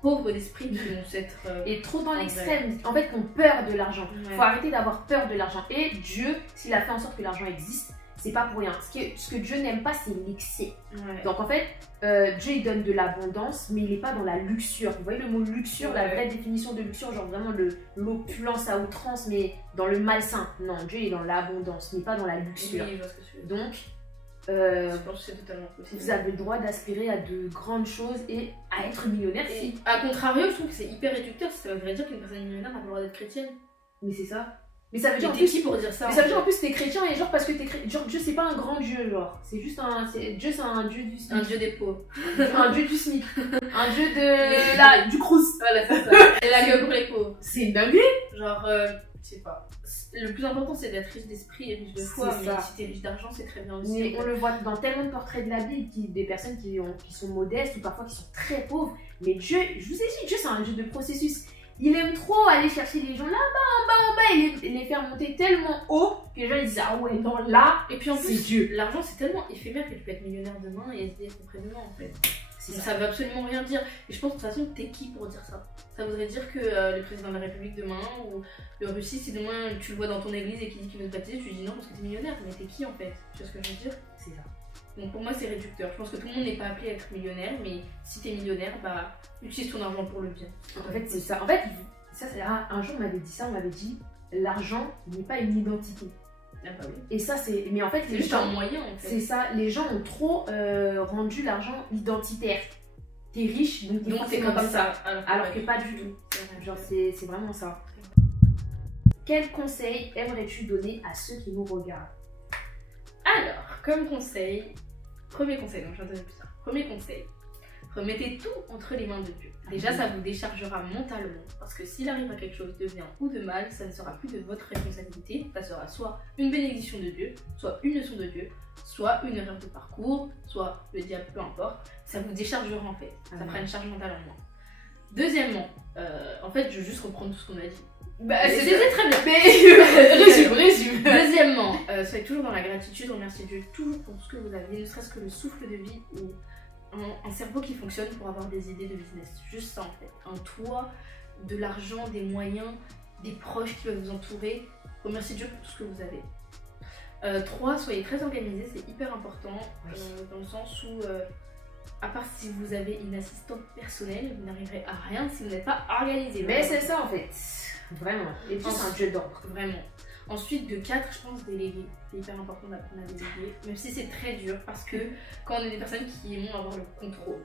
pauvres d'esprit qui vont s'être. Et trop dans l'extrême. En fait, qui ont peur de l'argent. Ouais. Faut arrêter d'avoir peur de l'argent. Et Dieu, s'il a fait en sorte que l'argent existe, c'est pas pour rien. Ce que Dieu n'aime pas, c'est l'excès. Ouais. Donc en fait, Dieu il donne de l'abondance, mais il n'est pas dans la luxure. Vous voyez le mot luxure, la vraie définition de luxure, genre vraiment l'opulence à outrance, mais dans le malsain. Non, Dieu est dans l'abondance, mais pas dans la luxure. Oui, je vois ce que tu veux dire. Donc, je pense que c'est totalement possible. vous avez le droit d'aspirer à de grandes choses et à être millionnaire Et si. à contrario, je trouve que c'est hyper réducteur. Ça voudrait dire qu'une personne millionnaire n'a pas le droit d'être chrétienne. Mais c'est ça. Mais ça veut dire Mais en t'es plus. qui pour dire ça? Mais ça veut dire en plus t'es chrétien et genre parce que t'es chrétien. Genre Dieu c'est pas un grand Dieu, genre. C'est juste un. Dieu c'est un Dieu du SMIC. Un dieu des pauvres. Un Dieu du SMIC. Un Dieu de. Du Crous. Voilà, c'est ça. Et la gueule pour les pauvres. C'est une dinguerie. Genre, je sais pas. Le plus important, c'est d'être riche d'esprit et riche de foi. C'est Mais ça. si t'es riche d'argent, c'est très bien aussi. Mais on le voit dans tellement de portraits de la Bible, des personnes qui sont modestes ou parfois qui sont très pauvres. Mais Dieu, je vous ai dit, Dieu c'est un Dieu de processus. Il aime trop aller chercher les gens là-bas, en bas, et les faire monter tellement haut que les gens ils disent ah ouais, non, là, Et puis en c'est plus, Dieu. l'argent c'est tellement éphémère que tu peux être millionnaire demain et SDF après-demain en fait. C'est Ça veut absolument rien dire. Et je pense de toute façon, t'es qui pour dire ça? Ça voudrait dire que le président de la République demain ou le Russie, si demain tu le vois dans ton église et qu'il dit qu'il veut te baptiser, tu lui dis non parce que t'es millionnaire. Mais t'es qui en fait? Tu vois ce que je veux dire? C'est ça. Donc pour moi, c'est réducteur. Je pense que tout le monde n'est pas appelé à être millionnaire, mais si t'es millionnaire, bah utilise ton argent pour le bien. En fait, c'est ça. En fait, ça, c'est un jour on m'avait dit ça, on m'avait dit l'argent n'est pas une identité. Ah bah oui. Et ça, c'est. Mais en fait, C'est les juste gens. un moyen en fait. C'est ça, les gens ont trop rendu l'argent identitaire. T'es riche, donc t'es Donc c'est forcément comme ça. Alors que pas du tout. C'est vrai. Genre, c'est vraiment ça. Quel conseil aimerais-tu donner à ceux qui nous regardent? Alors, comme conseil, premier conseil, donc je vais en donner plus tard. Premier conseil, remettez tout entre les mains de Dieu. Déjà, ça vous déchargera mentalement, parce que s'il arrive à quelque chose de bien ou de mal, ça ne sera plus de votre responsabilité. Ça sera soit une bénédiction de Dieu, soit une leçon de Dieu, soit une erreur de parcours, soit le diable, peu importe. Ça vous déchargera en fait. Ça fera une charge mentale en moins. Deuxièmement, en fait, je vais juste reprendre tout ce qu'on a dit. Bah, C'était très bien. Mais résume. Deuxièmement, soyez toujours dans la gratitude, remerciez Dieu toujours pour ce que vous avez, ne serait-ce que le souffle de vie ou un cerveau qui fonctionne pour avoir des idées de business. Juste ça en fait. Un toit, de l'argent, des moyens, des proches qui peuvent vous entourer. Remerciez Dieu pour tout ce que vous avez. 3, soyez très organisés, c'est hyper important dans le sens où, à part si vous avez une assistante personnelle, vous n'arriverez à rien si vous n'êtes pas organisé. Mais c'est ça en fait. Vraiment. Et puis c'est un jeu d'ordre. Vraiment. Ensuite, de 4, je pense déléguer. C'est hyper important d'apprendre à déléguer, même si c'est très dur parce que quand on est des personnes qui aiment avoir le contrôle.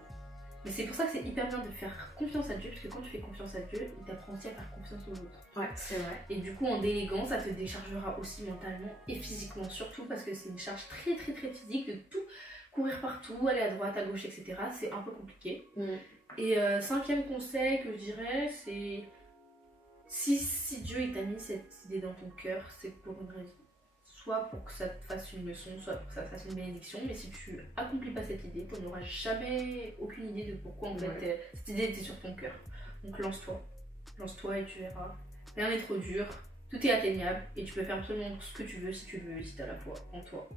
Mais c'est pour ça que c'est hyper bien de faire confiance à Dieu, parce que quand tu fais confiance à Dieu, il t'apprend aussi à faire confiance aux autres. Ouais, c'est vrai. Et du coup, en déléguant, ça te déchargera aussi mentalement et physiquement, surtout parce que c'est une charge très physique de tout courir partout, aller à droite, à gauche, etc. C'est un peu compliqué. Et 5e conseil que je dirais, c'est si Dieu il t'a mis cette idée dans ton cœur, c'est pour une raison. Soit pour que ça te fasse une leçon, soit pour que ça te fasse une bénédiction, mais si tu accomplis pas cette idée, tu n'auras jamais aucune idée de pourquoi en fait cette idée était sur ton cœur. Donc lance-toi et tu verras. Rien n'est trop dur, tout est atteignable et tu peux faire absolument ce que tu veux si tu le veux, si t'as la foi en toi.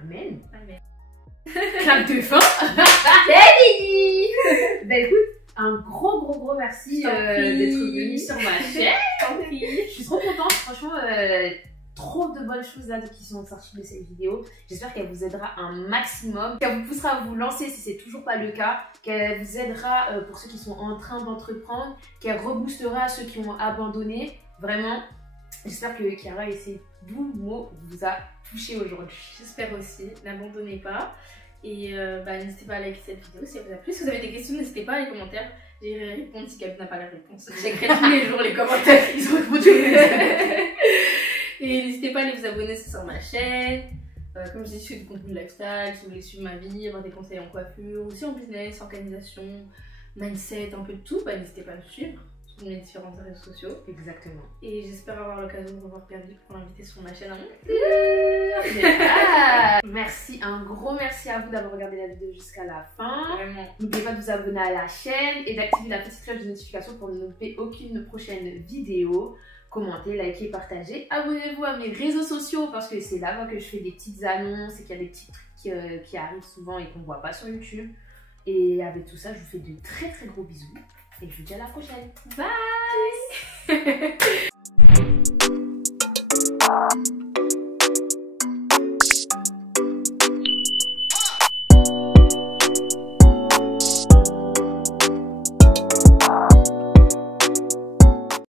Amen. Amen. Clap de fin. Bah écoute, un gros merci d'être venu sur ma chaîne. Je suis trop contente, franchement, trop de bonnes choses là qui sont sorties de cette vidéo. J'espère qu'elle vous aidera un maximum, qu'elle vous poussera à vous lancer si c'est toujours pas le cas, qu'elle vous aidera pour ceux qui sont en train d'entreprendre, qu'elle reboostera ceux qui ont abandonné. Vraiment, j'espère que Chiara et ses doux mots vous a touché aujourd'hui. J'espère aussi, n'abandonnez pas. Et n'hésitez pas à liker cette vidéo si elle vous a plu. Si vous avez des questions, n'hésitez pas à les commentaires. J'irai répondre si quelqu'un n'a pas la réponse. J'écris tous les jours les commentaires. Ils ont répondu. Et n'hésitez pas à aller vous abonner sur ma chaîne. Comme je dis, je fais du contenu lifestyle. Si vous voulez suivre ma vie, avoir des conseils en coiffure, aussi en business, organisation, mindset, un peu de tout, n'hésitez pas à me suivre sur mes différents réseaux sociaux. Exactement. Et j'espère avoir l'occasion de revoir Perdu pour l'inviter sur ma chaîne à Merci, un gros merci à vous d'avoir regardé la vidéo jusqu'à la fin. Vraiment. N'oubliez pas de vous abonner à la chaîne et d'activer la petite cloche de notification pour ne louper aucune prochaine vidéo. Commentez, likez, partagez. Abonnez-vous à mes réseaux sociaux parce que c'est là-bas que je fais des petites annonces et qu'il y a des petits trucs qui arrivent souvent et qu'on ne voit pas sur YouTube. Et avec tout ça, je vous fais de très gros bisous et je vous dis à la prochaine. Bye.